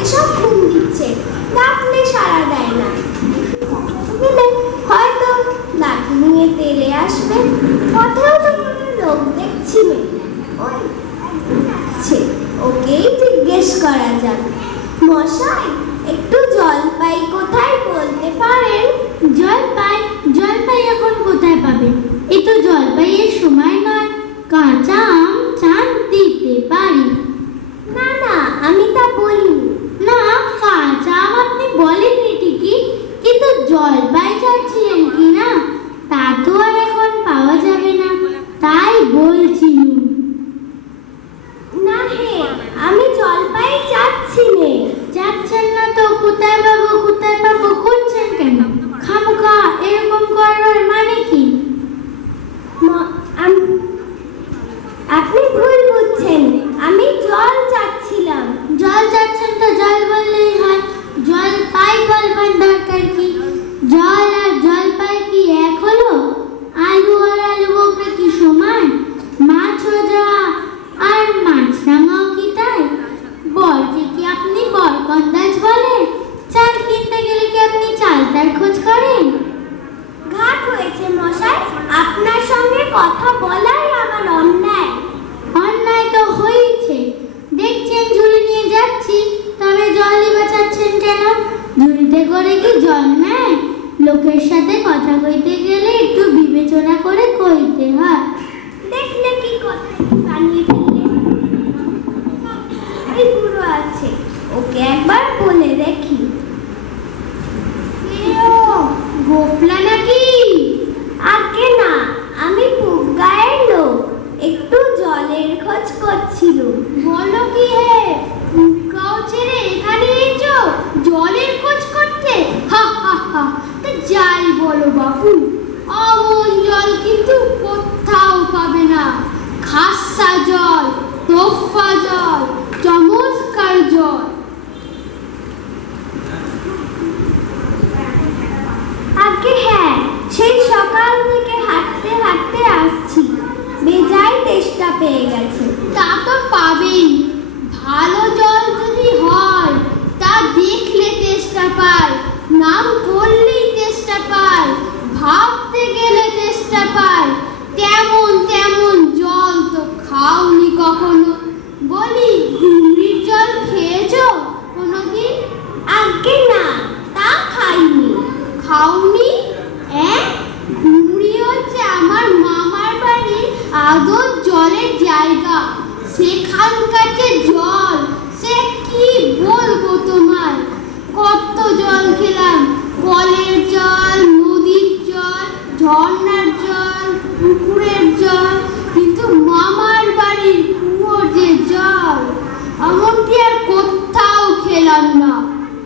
এসব ঘুম দিচ্ছে। ডাকলে সারা দেয় না। দিলে হয়তো নাক নিয়ে তেলে আসবে। পথেও তো কোনো লোক দেখছি ওকেই জিজ্ঞেস করা যাক। মশাই, একটু জলপাই কোথায় বলতে পারেন? জলপাই? জলপাই এখন কোথায় পাবে এ তো জলপাইয়ের সময় নয়। কাঁচা করে কি জন্মায় লোকের সাথে কথা কইতে গেলে একটু বিবেচনা করে কইতে হয়।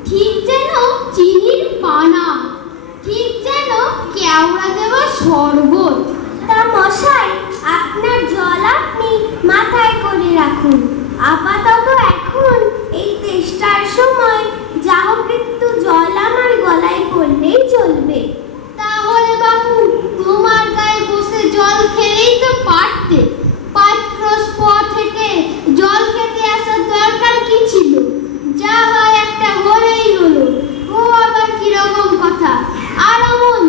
ঠিক যেন চিনির পানা, ঠিক যেন কেওড়া দেওয়া শরবত। তা মশাই, আপনার জল আপনি মাথায় করে রাখুন। আপাতত এখন এই তেষ্টার সময় যা হোক জল আমার গলায় পড়লেই চলবে। তাহলে বাবু তোমার গায়ে বসে জল খেলেই তো পারতে। পাঁচ ক্রস পথ থেকে জল খেতে আসার দরকার কি ছিল? যা হয় বলেই হলো। ও আবার কীরকম কথা? আর অমন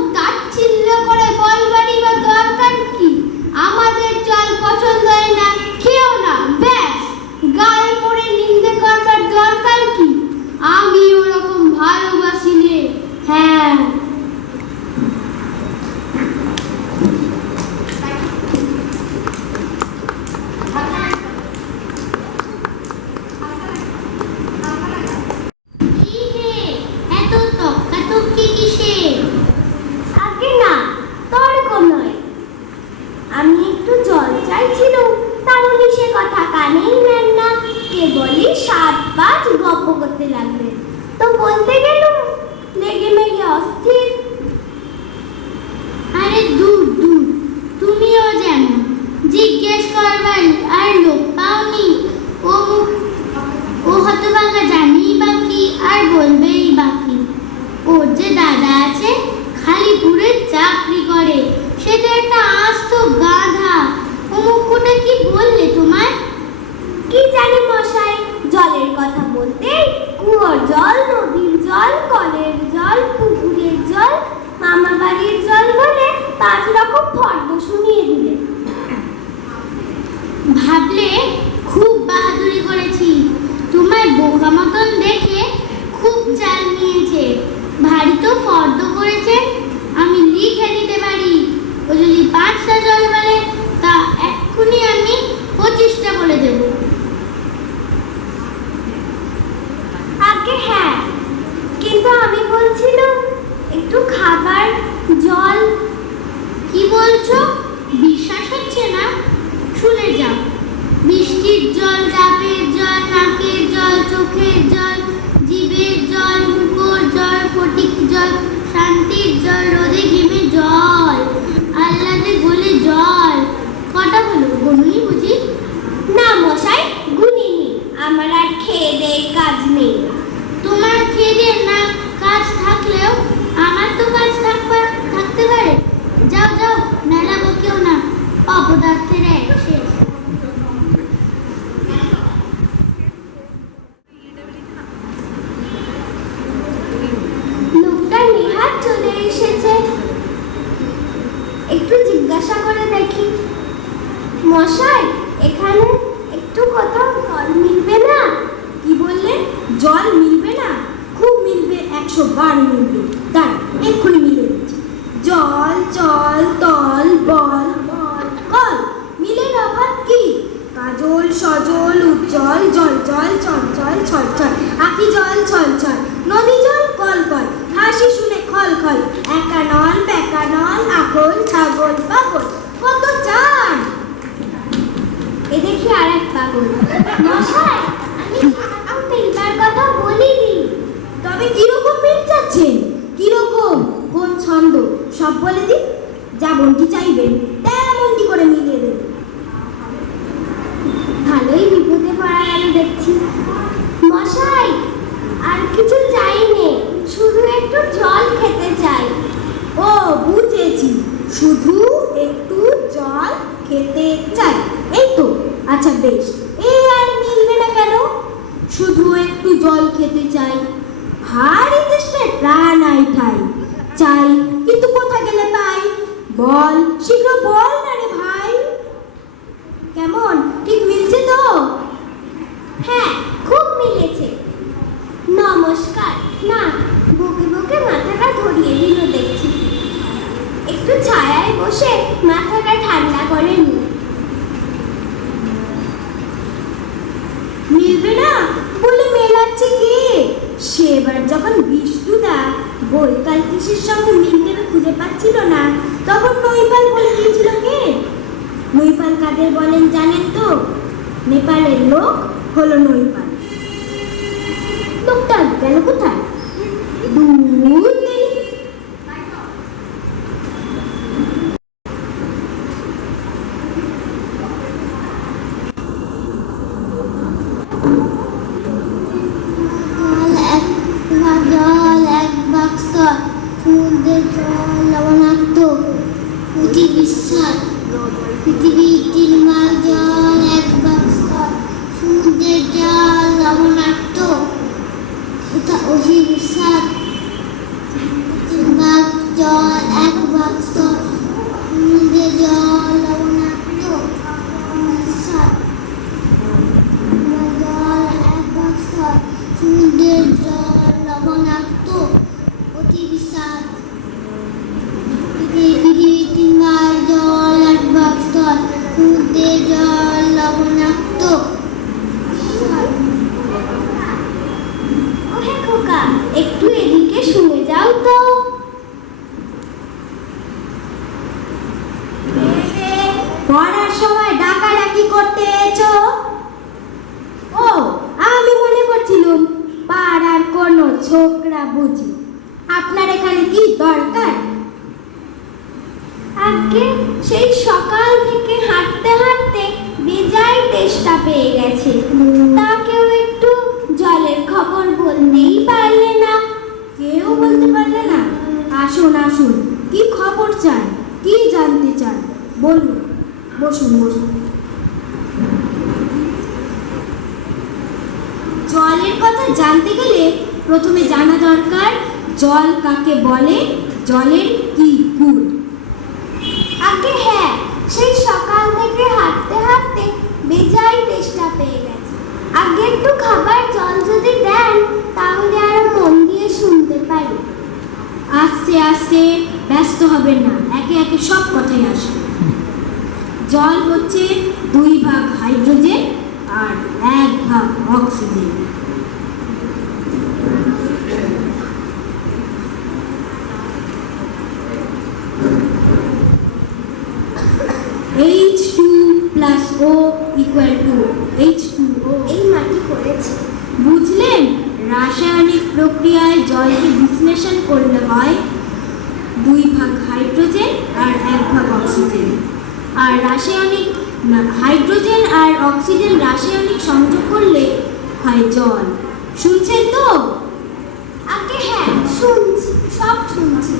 তাছাড়া মশাই এখানে একটু কোথাও জল মিলবে না কি বললে জল মিলবে না খুব মিলবে একশো বার মিলবে দাঁড় এক্ষুনি মিলে দিচ্ছি জল জল তল বল বল কল মিলের অভাব কি কাজল সজল উজ্জ্বল জল জল চঞ্চল ছল ছল আকি জল ছল ছল নদী জল কল কল হাসি শুনে খল খল একা নল বেকা নল আকল ছাগল পাগল কত চান এ দেখি আর এক পাগল মশাই আমি এখন মিলবার কথা বলিনি তবে কীরকম মিল চাচ্ছেন কীরকম কোন ছন্দ সব বলে দিন যেমনটি চাইবেন তেমনটি করে মিলিয়ে দেবেন ভালোই বিপদে পড়া গেল দেখছি মশাই আর কিছু চাই নে শুধু একটু জল খেতে চাই ও বুঝেছি শুধু একটু জল খেতে চাই এই তো আচ্ছা বেশ এই আর মিলবে না কেন শুধু একটু জল খেতে চাই ভারী তেষ্টায় প্রাণ আই ঠাই চাই কিন্তু কোথা গেলে পাই বল শীঘ্র বল না রে ভাই কেমন ঠিক মিলছে তো হ্যাঁ খুব মিলেছে নমস্কার না বুকে বুকে মাথাটা ধরিয়ে দিল দেখছি একটু ছায়ায় বসে মাথাটা ঠান্ডা করে নি মিলবে না বলে মেলাচ্ছে কে সেবার যখন বিষ্ণুদা বৈকাল কৃষির সঙ্গে মিল দেবে খুঁজে পাচ্ছিল না তখন নৈপাল বলে দিয়েছিল কে নৈপাল কাদের বলেন জানেন তো? নেপালের লোক হলো নৈপাল। লোকটা গেল কোথায়? অতি বিশ্বাস এক বাক্স পড়ার সময় ডাকাডাকি করতে এছো ও, আমি মনে করছিলাম পাড়ার কোনো ছোকরা বুঝি। আপনার এখানে কি দরকার? আজকে সেই সকাল থেকে হাঁটতে হাঁটতে বেজায় তেষ্টা পেয়ে গেছে তা কেউ একটু জলের খবর বলতেই পারলে না কেউ বলতে পারলে না আসুন আসুন কি খবর চান কি জানতে চান বলুন বসুন জলের কথা জানতে গেলে প্রথমে জানা দরকার জল কাকে বলে জলের কি গুণ। আগে হ্যাঁ সেই সকাল থেকে হাঁটতে হাঁটতে বেজায় তেষ্টা পেয়ে গেছে। আগে একটু খাবার জল যদি দেন তাহলে আরও মন দিয়ে শুনতে পারি। আস্তে আস্তে ব্যস্ত হবেন না একে একে সব কথাই আসবে। জল হচ্ছে দুই ভাগ হাইড্রোজেন আর এক ভাগ oxygen. H two plus O equal to H two O এই মাটি করেছে। বুঝলেন? রাসায়নিক প্রক্রিয়ায় জলকে বিশ্লেষণ করলে হয় দুই ভাগ হাইড্রোজেন আর এক ভাগ অক্সিজেন। আর রাসায়নিক হাইড্রোজেন আর অক্সিজেন রাসায়নিক সংযোগ করলে হয় জল। শুনছেন তো? আগে হ্যাঁ শুনছি, সব শুনছি।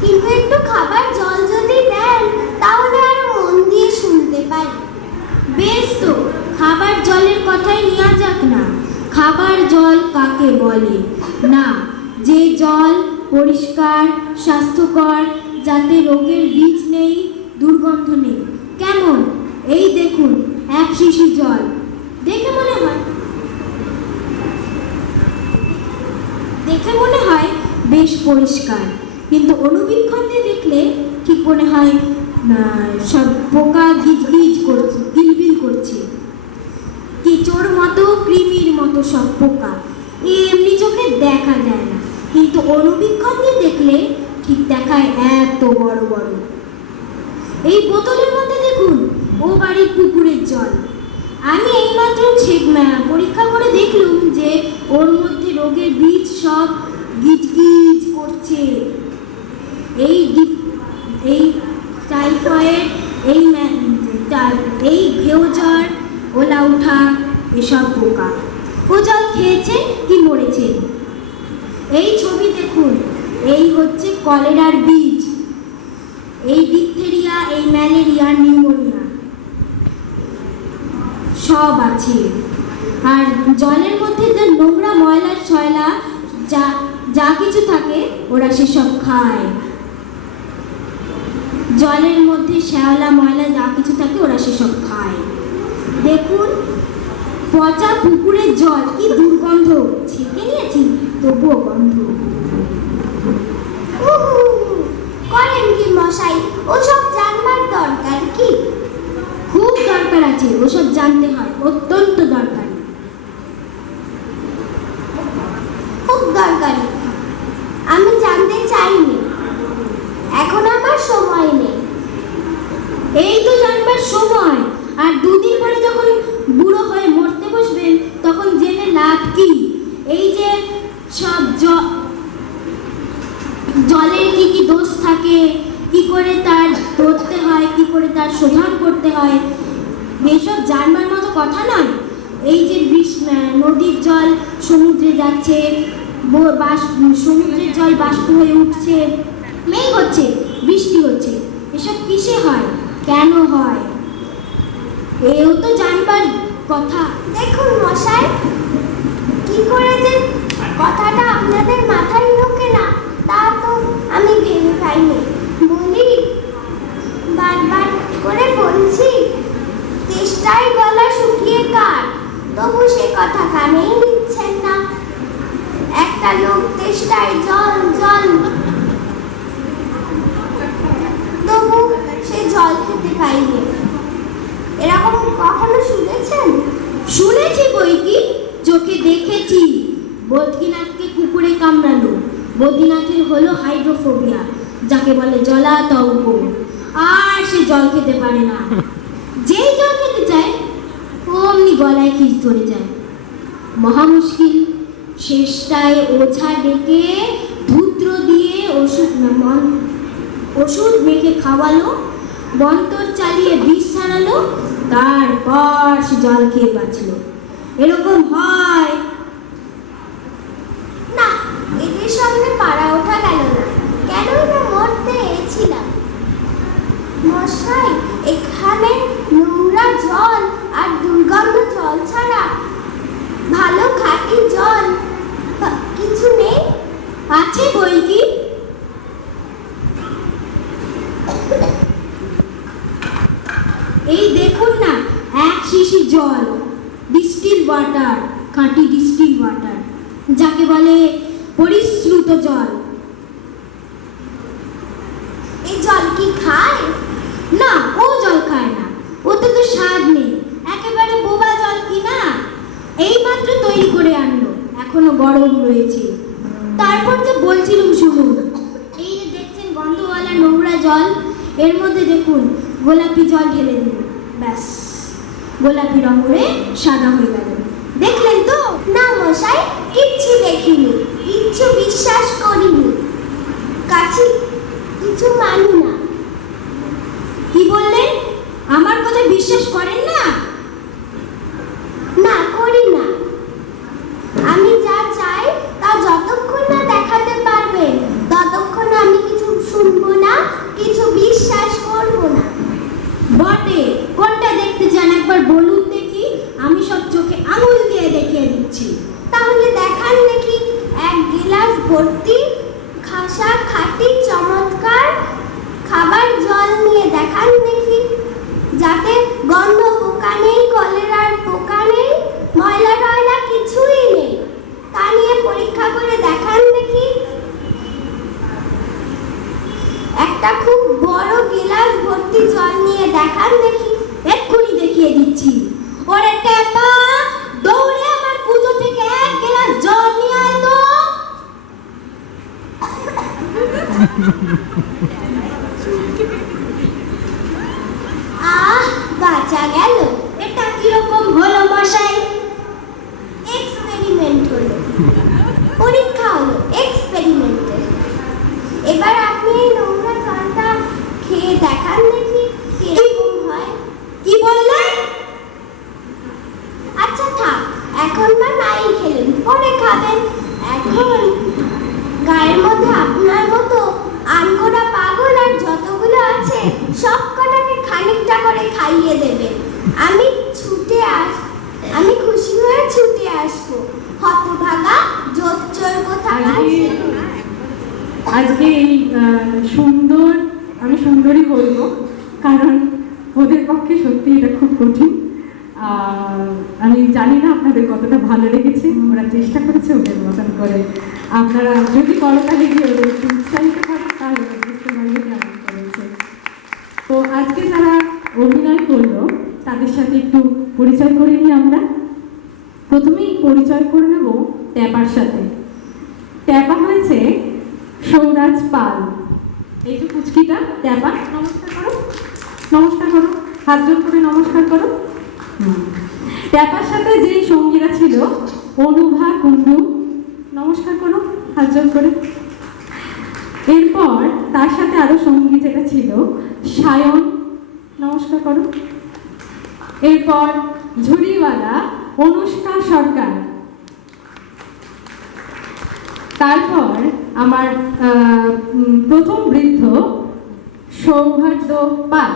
কিন্তু একটু খাবার জল যদি দেন, তাহলে আরও মন দিয়ে শুনতে পারি। বেশ তো, খাবার জলের কথাই নেওয়া যাক না। খাবার জল কাকে বলে? না, যে জল পরিষ্কার, স্বাস্থ্যকর, যাতে রোগের বীজ নেই দুর্গন্ধ নেই। কেমন? এই দেখুন, এক শিশি জল। দেখে মনে হয় দেখে মনে হয় বেশ পরিষ্কার। কিন্তু অনুবীক্ষণ দিয়ে দেখলে ঠিক মনে হয় সব পোকা গিজ গিজ করছে, গিলবিল করছে। কেঁচোর মতো, কৃমির মতো সব পোকা। এমনি চোখে দেখা যায় না। কিন্তু অনুবীক্ষণ দিয়ে দেখলে ঠিক দেখায় এত বড় বড়। এই বোতলের মধ্যে দেখুন, ও বাড়ির পুকুরের জল। আমি এইমাত্র পরীক্ষা করে দেখলুম যে ওর মধ্যে রোগের বীজ সব গিজ গিজ করছে। এই এই টাইফয়েড, এই এই ঘেউ জ্বর ওলা উঠা, এসব পোকা। ও জল খেয়েছে কি মরেছে? এই ছবি দেখুন, এই হচ্ছে কলেরার বীজ। এই ডিপথেরিয়া এই ম্যালেরিয়া নিউমোনিয়া সব আছে। আর জলের মধ্যে যে নোংরা ময়লা ছয়লা, যা যা কিছু থাকে, ওরা সেসব খায়। জলের মধ্যে শ্যাওলা ময়লা যা কিছু থাকে, ওরা সেসব খায়। দেখুন, পচা পুকুরের জল কি দুর্গন্ধ। ছেঁকে নিয়েছি, তবুও গন্ধ। উহু, মশাই? ওসব জানবার দরকার কি? খুব দরকার আছে ওসব জানতে হয় অত্যন্ত দরকারি খুব দরকারি আমি জানতে চাইনি এখন আমার সময় নেই এই তো জানবার সময় আর দুদিন পরে যখন বুড়ো হয়ে মরতে বসবেন তখন জেনে লাভ কি এই যে সব জ- জলের কি কি দোষ থাকে কি করে তার ধরতে হয় কি করে তার শোধন করতে হয় এসব জানবার মতো কথা নয় এই যে বিষ- আহ, নদীর জল সমুদ্রে যাচ্ছে ব- বাষ্প সমুদ্রের জল বাষ্প হয়ে উঠছে, মেঘ হচ্ছে, বৃষ্টি হচ্ছে। এসব কিসে হয়? কেন হয়? এও তো জানবার কথা। দেখুন মশাই, কি করে যে কথাটা আপনাদের মাথায় ঢোকে না, তা তো আমি ভেবে পাইনি। বলি, বারবার করে বলছি, তেষ্টায় গলা শুকিয়ে কার? তবু সে কথা কানেই লোক তেষ্টায় জল জল। তবু সে জল খেতে পাইনি। এরকম কখনো শুনেছেন? শুনেছি বই কি? চোখে দেখেছি। বদ্রীনাথকে কুকুরে কামড়ালো। বদ্রীনাথের হলো হাইড্রোফোবিয়া, যাকে বলে জলাতঙ্ক। আর সে জল খেতে পারে না। যেই জল খেতে চায়, অমনি গলায় খিস ধরে যায়। মহা মুশকিল। শেষটায় ওঝা ডেকে ধূত্র দিয়ে ওষুধ মন- ওষুধ মেখে খাওয়ালো বন্তর চালিয়ে বিষ ছাড়ালো তারপর সে জল খেয়ে বাঁচলো। এরকম হয়। না, এদের সামনে পাড়া ওঠা গেল না। কেনই না মরতে এছিলাম মশাই, এখানে নোংরা জল আর দুর্গন্ধ জল ছাড়া ভালো খাঁটি জল বা- কিছু নেই আছে বই কি এই দেখুন না এক শিশি জল ডিস্টিল ওয়াটার খাঁটি ডিস্টিল ওয়াটার যাকে বলে পরিশ্রুত জল এই জল কি খায় না ও জল খায় না ওতে তো স্বাদ নেই একেবারে বোবা জল কি না এই মাত্র তৈরি করে আনলো এখনও গরম রয়েছে। তারপর যে বলছিলাম শুনুন এই যে দেখছেন গন্ধওয়ালা নোংরা জল এর মধ্যে দেখুন গোলাপি জল ঢেলে দিল। ব্যাস গোলাপি রঙ করে সাদা হয়ে গেল। দেখলেন তো? না মশাই কিচ্ছু দেখিনি। কিচ্ছু বিশ্বাস করিনি। কাছে কিছু মানি না। কি বললেন? আমার কথা বিশ্বাস করেন না? পরিচয় করে নিই আমরা। প্রথমেই পরিচয় করে নেব ট্যাপার সাথে। ট্যাপা হয়েছে সৌরাজ পাল। এই যে কুচকিটা ট্যাপা, নমস্কার করো। নমস্কার করো। হাত জোর করে নমস্কার করো। ট্যাপার সাথে যেই সঙ্গীরা ছিল, অনুভা, কুণ্ডু, নমস্কার করো, হাত জোর করে। এরপর তার সাথে আরও সঙ্গী যেটা ছিল, সায়ন, নমস্কার করো। এরপর ঝুড়িওয়ালা অনুষ্কা সরকার। তারপর আমার প্রথম বৃদ্ধ সৌভাগ্য পাল।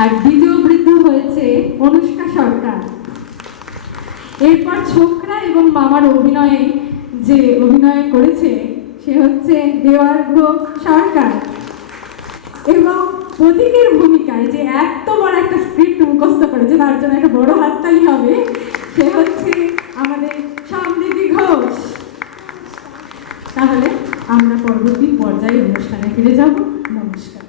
আর দ্বিতীয় বৃদ্ধ হয়েছে অনুষ্কা সরকার। এরপর ছোকরা এবং মামার অভিনয়ে যে অভিনয় করেছে, সে হচ্ছে দেওয়ার্ঘ সরকার। এবং প্রতীকের ভূমিকায় যে এত বড় একটা স্ক্রিপ্ট মুখস্থ করেছে, তার জন্য একটা বড় হাততালি হবে, সে হচ্ছে আমাদের সমৃদ্ধি ঘোষ। তাহলে আমরা পরবর্তী পর্যায়ে অনুষ্ঠানে ফিরে যাব। নমস্কার।